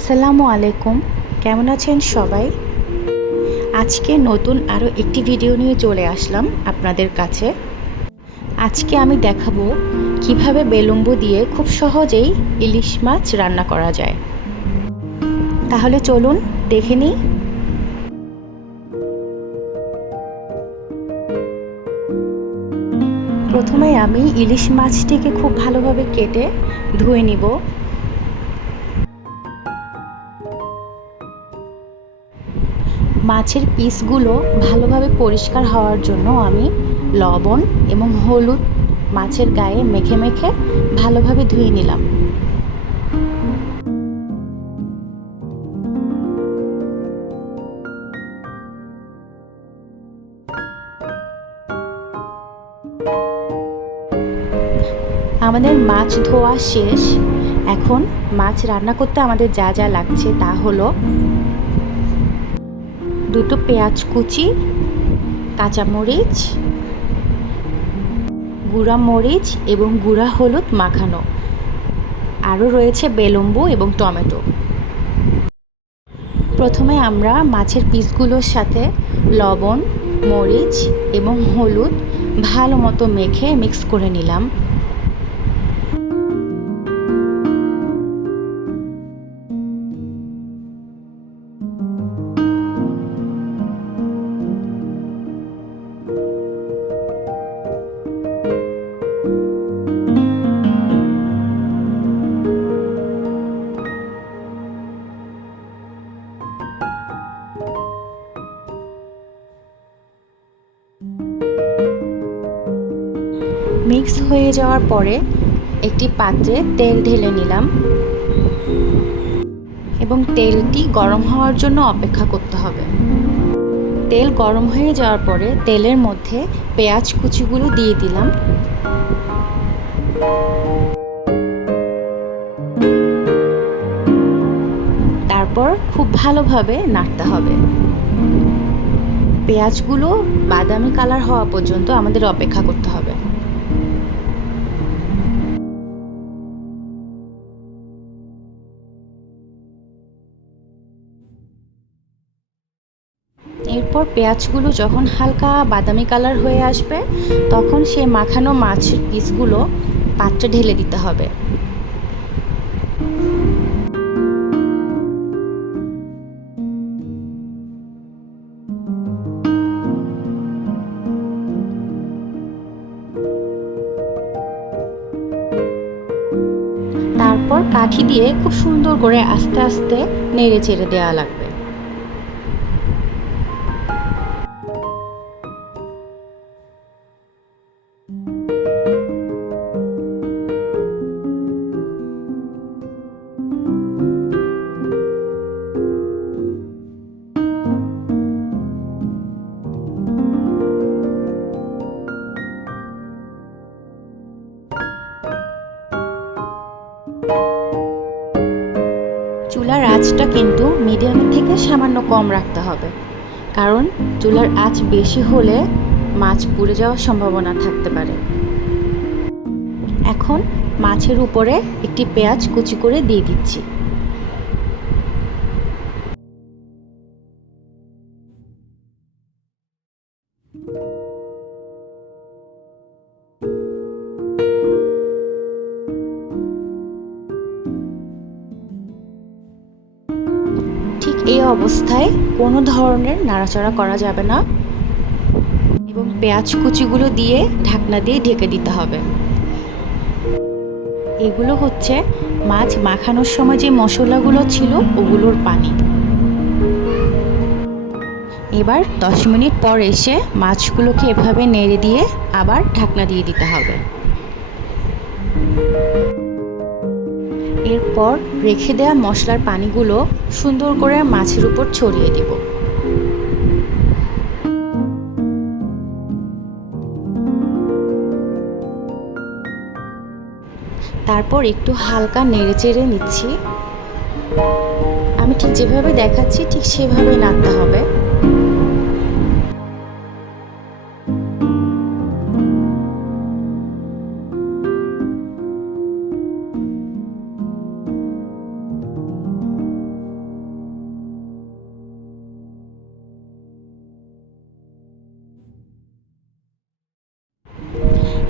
আসসালামু আলাইকুম, কেমন আছেন সবাই? আজকে নতুন আরও একটি ভিডিও নিয়ে চলে আসলাম আপনাদের কাছে। আজকে আমি দেখাবো কিভাবে বেলুম্বু দিয়ে খুব সহজেই ইলিশ মাছ রান্না করা যায়। তাহলে চলুন দেখে নিই। প্রথমে আমি ইলিশ মাছটিকে খুব ভালোভাবে কেটে ধুয়ে নিব। মাছের পিসগুলো ভালোভাবে পরিষ্কার হওয়ার জন্য আমি লবণ এবং হলুদ মাছের গায়ে মেখে মেখে ভালোভাবে ধুয়ে নিলাম। আমাদের মাছ ধোয়া শেষ। এখন মাছ রান্না করতে আমাদের যা যা লাগছে তা হলো দুটো পেঁয়াজ কুচি, কাঁচামরিচ, গুঁড়া মরিচ এবং গুঁড়া হলুদ মাখানো, আরও রয়েছে বেলুম্বু এবং টমেটো। প্রথমে আমরা মাছের পিসগুলোর সাথে লবণ, মরিচ এবং হলুদ ভালো মতো মেখে মিক্স করে নিলাম। মিক্স হয়ে যাওয়ার পরে একটি পাত্রে তেল ঢেলে নিলাম এবং তেলটি গরম হওয়ার জন্য অপেক্ষা করতে হবে। তেল গরম হয়ে যাওয়ার পরে তেলের মধ্যে পেঁয়াজ কুচিগুলো দিয়ে দিলাম। তারপর খুব ভালোভাবে নাড়তে হবে। পেঁয়াজগুলো বাদামি কালার হওয়া পর্যন্ত আমাদের অপেক্ষা করতে হবে। এরপর পেঁয়াজগুলো যখন হালকা বাদামি কালার হয়ে আসবে তখন সেই মাখানো মাছের পিসগুলো পাত্রে ঢেলে দিতে হবে। তারপর কাঠি দিয়ে খুব সুন্দর করে আস্তে আস্তে নেড়ে চেড়ে দেওয়া লাগবে। চুলার আঁচটা কিন্তু মিডিয়ামের থেকে সামান্য কম রাখতে হবে, কারণ চুলার আঁচ বেশি হলে মাছ পুড়ে যাওয়ার সম্ভাবনা থাকতে পারে। এখন মাছের উপরে একটি পেঁয়াজ কুচি করে দিয়ে দিচ্ছি। ঠিক এই অবস্থায় কোনো ধরনের নাড়াচাড়া করা যাবে না এবং পেঁয়াজ কুচিগুলো দিয়ে ঢাকনা দিয়ে ঢেকে দিতে হবে। এগুলো হচ্ছে মাছ মাখানোর সময় যে মশলাগুলো ছিল ওগুলোর পানি। এবার 10 মিনিট পর এসে মাছগুলোকে এভাবে নেড়ে দিয়ে আবার ঢাকনা দিয়ে দিতে হবে। এরপর রেখে দেওয়া মশলার পানিগুলো সুন্দর করে মাছের উপর ছড়িয়ে দেব। তারপর একটু হালকা নেড়ে চেড়ে নিচ্ছি। আমি ঠিক যেভাবে দেখাচ্ছি ঠিক সেভাবেই নাড়তে হবে।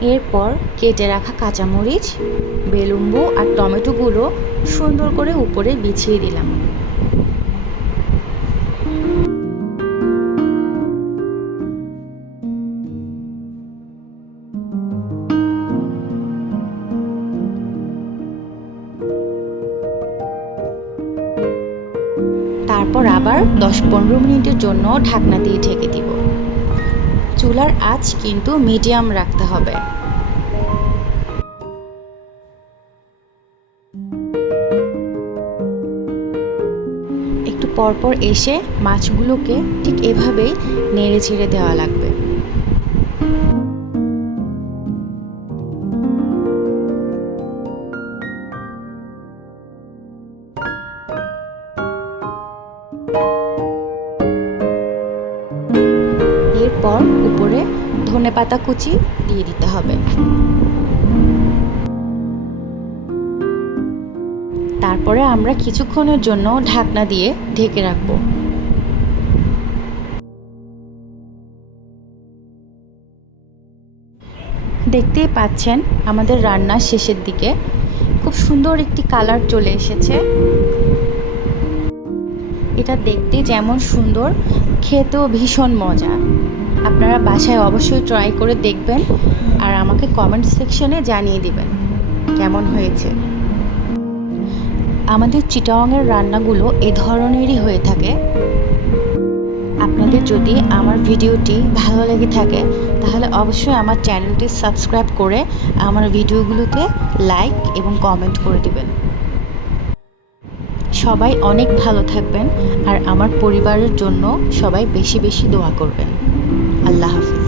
এরপর কেটে রাখা কাঁচামরিচ, বেলুম্বু আর টমেটোগুলো সুন্দর করে উপরে বিছিয়ে দিলাম। তারপর আবার 10-15 মিনিটের জন্য ঢাকনা দিয়ে ঢেকে দিব। চুলার আঁচ কিন্তু মিডিয়াম রাখতে হবে। একটু পরপর এসে মাছগুলোকে ঠিক এভাবেই নেড়ে ছেড়ে দেওয়া লাগবে। এরপর উপরে ধনেপাতা কুচি দিয়ে দিতে হবে। তারপরে আমরা কিছুক্ষণের জন্য ঢাকনা দিয়ে ঢেকে রাখবো। দেখতেই পাচ্ছেন আমাদের রান্না শেষের দিকে খুব সুন্দর একটি কালার চলে এসেছে। এটা দেখতে যেমন সুন্দর, খেতেও ভীষণ মজা। আপনারা বাসায় অবশ্যই ট্রাই করে দেখবেন আর আমাকে কমেন্ট সেকশনে জানিয়ে দিবেন কেমন হয়েছে। আমাদের চিটাগংয়ের রান্নাগুলো এ ধরনেরই হয়ে থাকে। আপনাদের যদি আমার ভিডিওটি ভালো লেগে থাকে তাহলে অবশ্যই আমার চ্যানেলটি সাবস্ক্রাইব করে আমার ভিডিওগুলোতে লাইক এবং কমেন্ট করে দিবেন। সবাই অনেক ভালো থাকবেন আর আমার পরিবারের জন্য সবাই বেশি বেশি দোয়া করবেন। আল্লাহ হাফেজ।